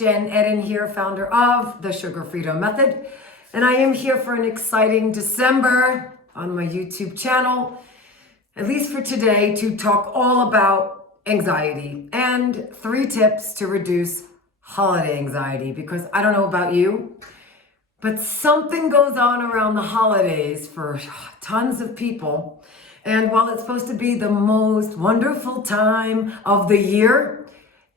Jen Eden here, founder of the Sugar Freedom Method. And I am here for an exciting December on my YouTube channel, at least for today, to talk all about anxiety and 3 tips to reduce holiday anxiety. Because I don't know about you, but something goes on around the holidays for tons of people. And while it's supposed to be the most wonderful time of the year,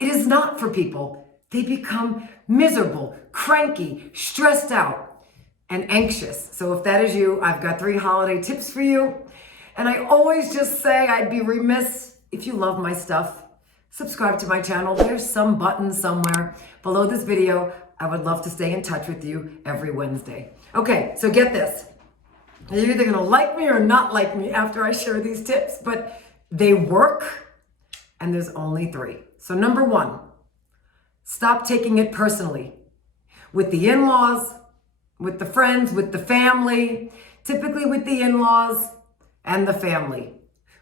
it is not for people. They become miserable, cranky, stressed out, and anxious. So if that is you, I've got 3 holiday tips for you. And I always just say I'd be remiss if you love my stuff. Subscribe to my channel. There's some button somewhere below this video. I would love to stay in touch with you every Wednesday. Okay, so get this. You're either gonna like me or not like me after I share these tips, but they work, and there's only 3. So number 1, stop taking it personally. With the in-laws, with the friends, with the family, typically with the in-laws and the family.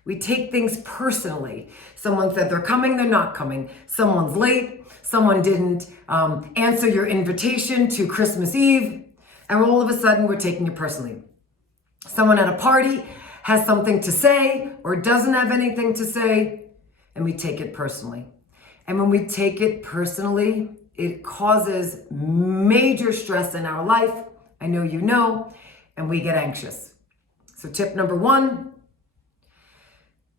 We take things personally. Someone said they're coming, they're not coming. Someone's late, someone didn't answer your invitation to Christmas Eve, and all of a sudden we're taking it personally. Someone at a party has something to say or doesn't have anything to say, and we take it personally. And when we take it personally, it causes major stress in our life. I know you know, and we get anxious. So tip number 1,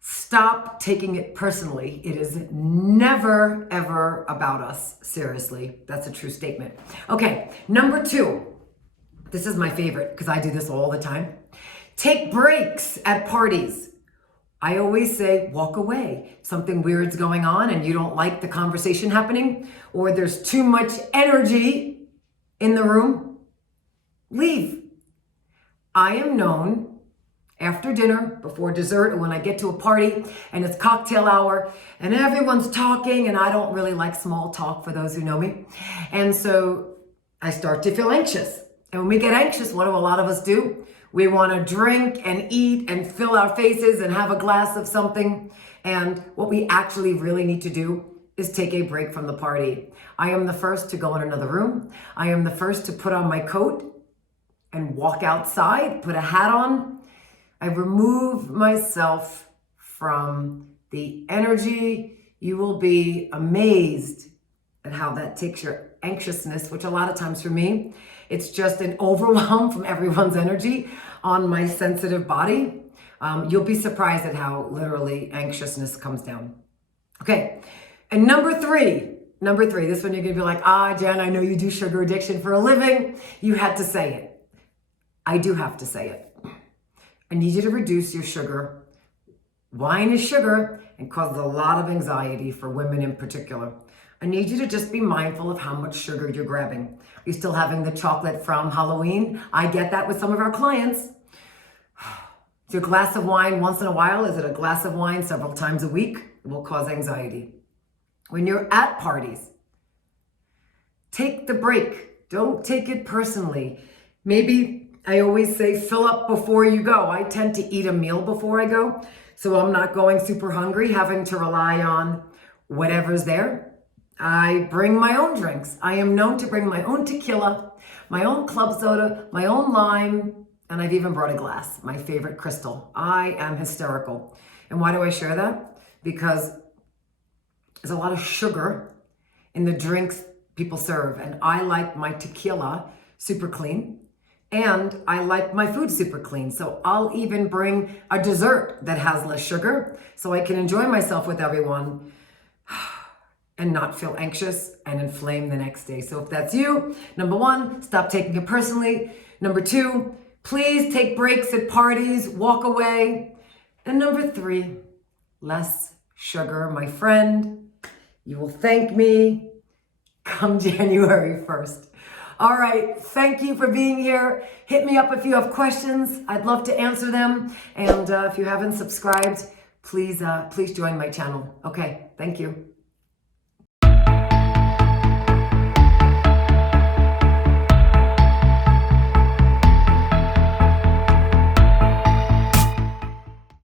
stop taking it personally. It is never, ever about us. Seriously, that's a true statement. Okay, number 2, this is my favorite because I do this all the time. Take breaks at parties. I always say, walk away. Something weird's going on and you don't like the conversation happening, or there's too much energy in the room, leave. I am known after dinner, before dessert, or when I get to a party and it's cocktail hour and everyone's talking, and I don't really like small talk for those who know me. And so I start to feel anxious. And when we get anxious, what do a lot of us do? We want to drink and eat and fill our faces and have a glass of something. And what we actually really need to do is take a break from the party. I am the first to go in another room. I am the first to put on my coat and walk outside, put a hat on. I remove myself from the energy. You will be amazed at how that takes your anxiousness, which a lot of times for me, it's just an overwhelm from everyone's energy on my sensitive body. You'll be surprised at how literally anxiousness comes down. Okay, and number three, this one you're gonna be like, Jen, I know you do sugar addiction for a living. You had to say it. I do have to say it. I need you to reduce your sugar. Wine is sugar and causes a lot of anxiety for women in particular. I need you to just be mindful of how much sugar you're grabbing. Are you still having the chocolate from Halloween? I get that with some of our clients. Is your glass of wine once in a while? Is it a glass of wine several times a week? It will cause anxiety. When you're at parties, take the break. Don't take it personally. Maybe I always say fill up before you go. I tend to eat a meal before I go, so I'm not going super hungry, having to rely on whatever's there. I bring my own drinks. I am known to bring my own tequila, my own club soda, my own lime, and I've even brought a glass, my favorite crystal. I am hysterical. And why do I share that? Because there's a lot of sugar in the drinks people serve, and I like my tequila super clean, and I like my food super clean. So I'll even bring a dessert that has less sugar so I can enjoy myself with everyone and not feel anxious and inflamed the next day. So if that's you, number 1, stop taking it personally. Number 2, please take breaks at parties, walk away. And number 3, less sugar. My friend, you will thank me come January 1st. All right, thank you for being here. Hit me up if you have questions. I'd love to answer them. And if you haven't subscribed, please join my channel. Okay, thank you.